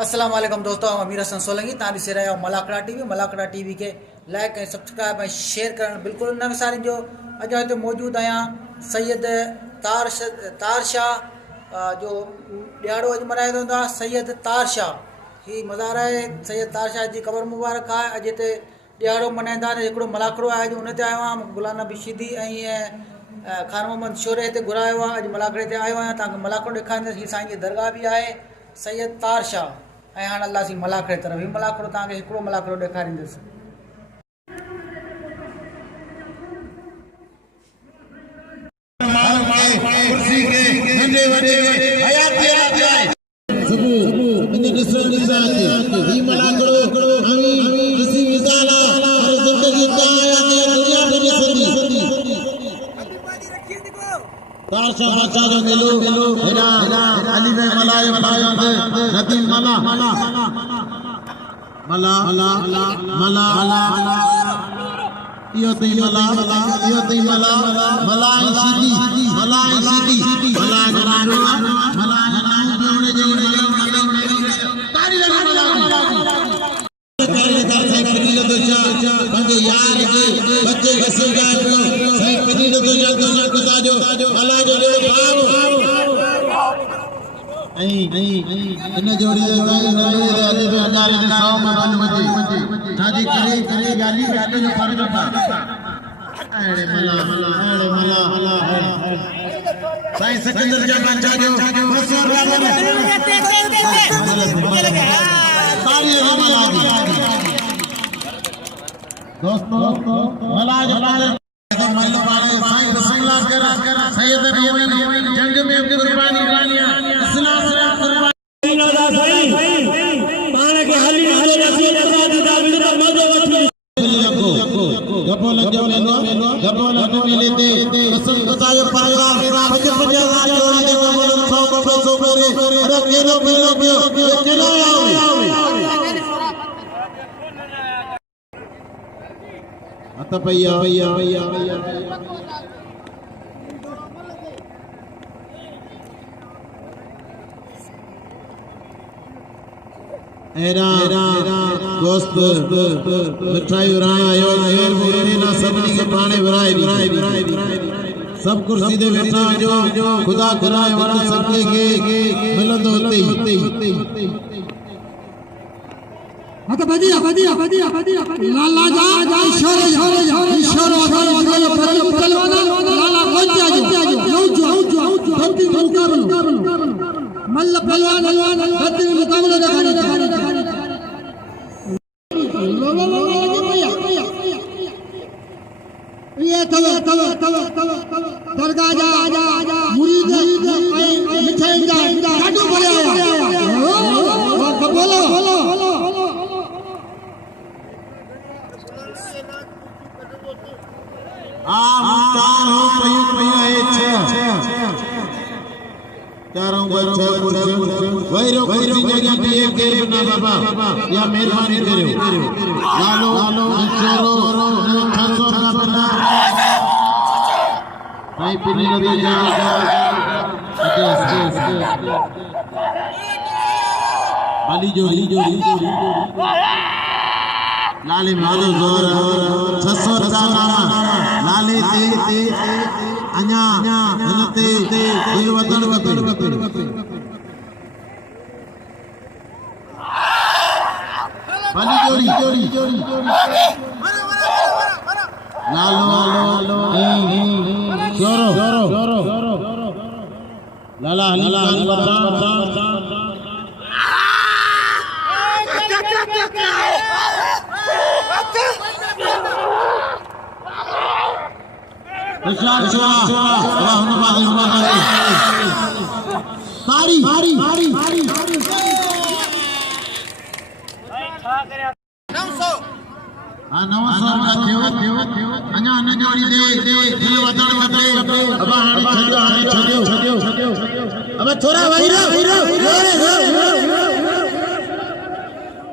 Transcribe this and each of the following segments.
अस्सलाम वालेकुम दोस्तों, हम अमीर हसन सोलंकी तव्हां ॾिसी रहिया आहियो मलाकड़ा टीवी के लाइक ऐं सब्सक्राइब ऐं शेयर करणु बिल्कुलु न विसारिजो। जो अॼु हिते मौजूदु आहियां सैयद तारशाह जो ॾियारो अॼु मल्हायो वेंदो आहे। सैयद तारशाह ही मज़ार आहे, सैयद तारशाह जी क़बर मुबारक आहे। अॼु हिते ॾियारो मल्हाईंदा आहिनि। हिकिड़ो मलाकड़ो आहे, अॼु हुन ते आयो आहियां। गुलाम नबी शीदी ऐं खान मोहम्मद शोरे हिते घुरायो आहे। अॼु मलाकड़े ते आयो आहियां, तव्हांखे मलाकड़ो ॾेखारींदुसि। हीअ साईं जी दरगाह बि आहे, सैयद तारशाह। ऐं हाणे हलंदासीं मलाकड़े तरफ़। हीउ मलाकड़ो तव्हांखे हिकिड़ो मलाकड़ो ॾेखारींदुसि। सब कुर्सी दे बैठा जो खुदा खुदाए वाला सबके के मिलंदो हिते हत बदिया लाला जा इशारो चलवाना लाला पहुंचा जो धरती मुकाबलो मल्ल पहलवान धरती मुकाबलो दिखाने ये तव दरगाह जा मुरीद मिठाई जा काटू भरिया बोलो चारों वैरो कुर्सी जगह दिए के ना बाबा या मेहरबानी करो लालो चोरो खासो का बंदा भाई पिनी लगे जा बाली जोड़ी लाले मारो जोर 600 दाना लाले ते अन्या हनते दिल वतन बाली जोड़ी लालो जोरो लाला थोड़ा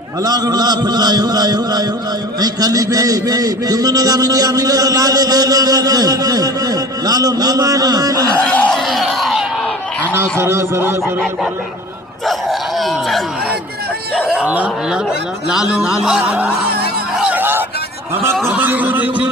मलागड़ा फटायो ऐ खाली बे जुमन दा मन या मिले लाले दे ना लालो मेहमान आना सर लालो बाबा को देखिए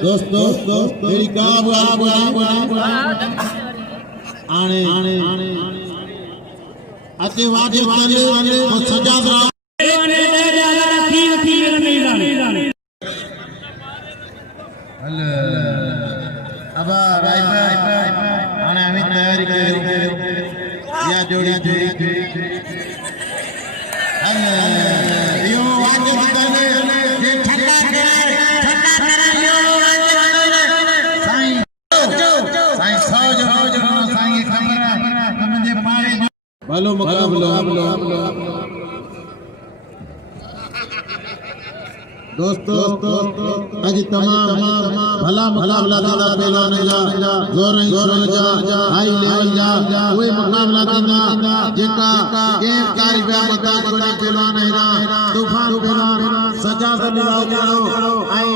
दोस्तों मेरी काम आने अते वाजे सजाद अब आने अमित तैयारी या जोड़ी यो वाजे ये ठंडा हेलो मुकाबला दोस्तों आज तमाम भला मुकाबला दादा पहलवान जा जोर जा हाई लेवल जा कोई मुकाबला दादा जेका गेम कारी बता कोने पहलवान है तूफान पहलवान सजाद लाओ आई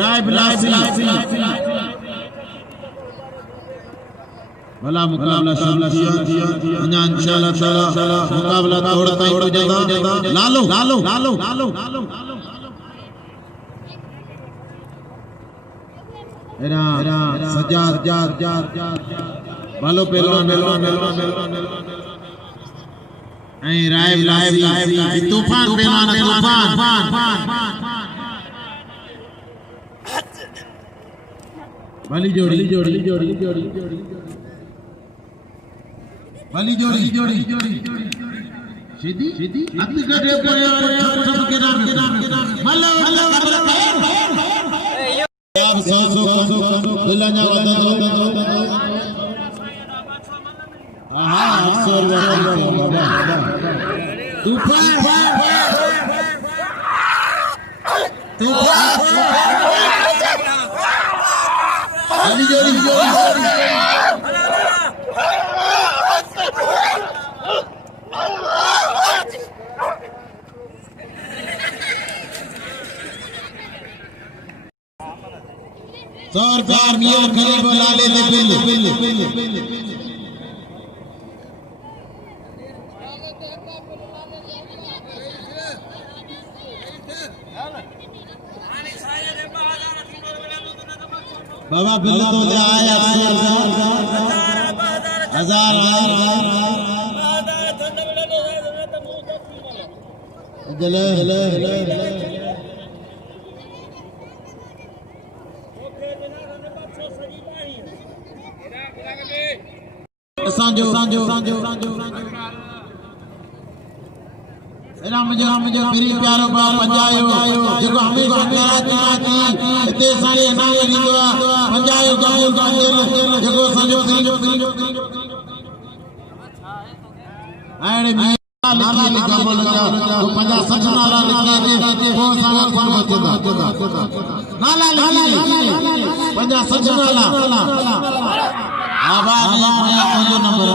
राय बिलासी भला मुकाबला शामिल किया अन्ना इंशाल्लाह ताला मुकाबला तोड़ता ही जाएगा लालो एरा सजाद भालो पहलवान ऐ राय तूफान पहलवान भली जोड़ी भली जोड़ी सीधी अत गडे पड़े सब के नाम मल्ला आप 100 दुल्हनिया बता हां 800 तूफान भली जोड़ी सरकार नियम करे बुला लेते बिल बाबा बिल तो ले आया 1000 जले सांजो राम जो मेरी प्यारो बा पंजायो जेको हमेशा कराती इते सारे नाले लींदो पंजायो गायो जेको संजो आड़े मी नाला लिखा बोलगा तो पंजा सच नाला लिखा दे वो सारा कोन बचदा नाला पंजा सच नाला आबा पंजो नंबर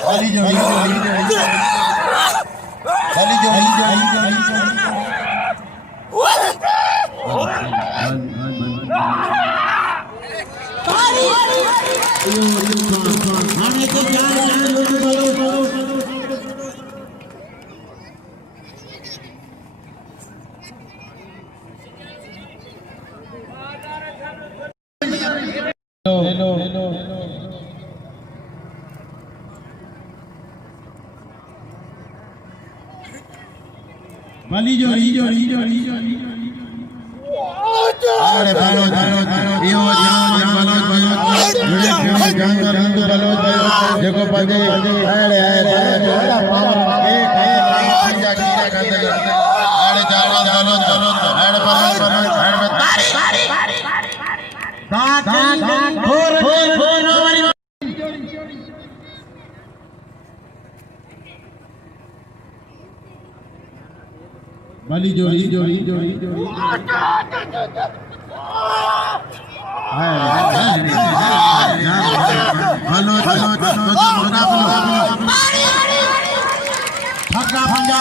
खाली जो Mali jori अरे बालो यो जान बालो देखो पजे अरे एक पंजा कीड़ा खाते अरे जानो अरे Mali jori halo thakka Punjab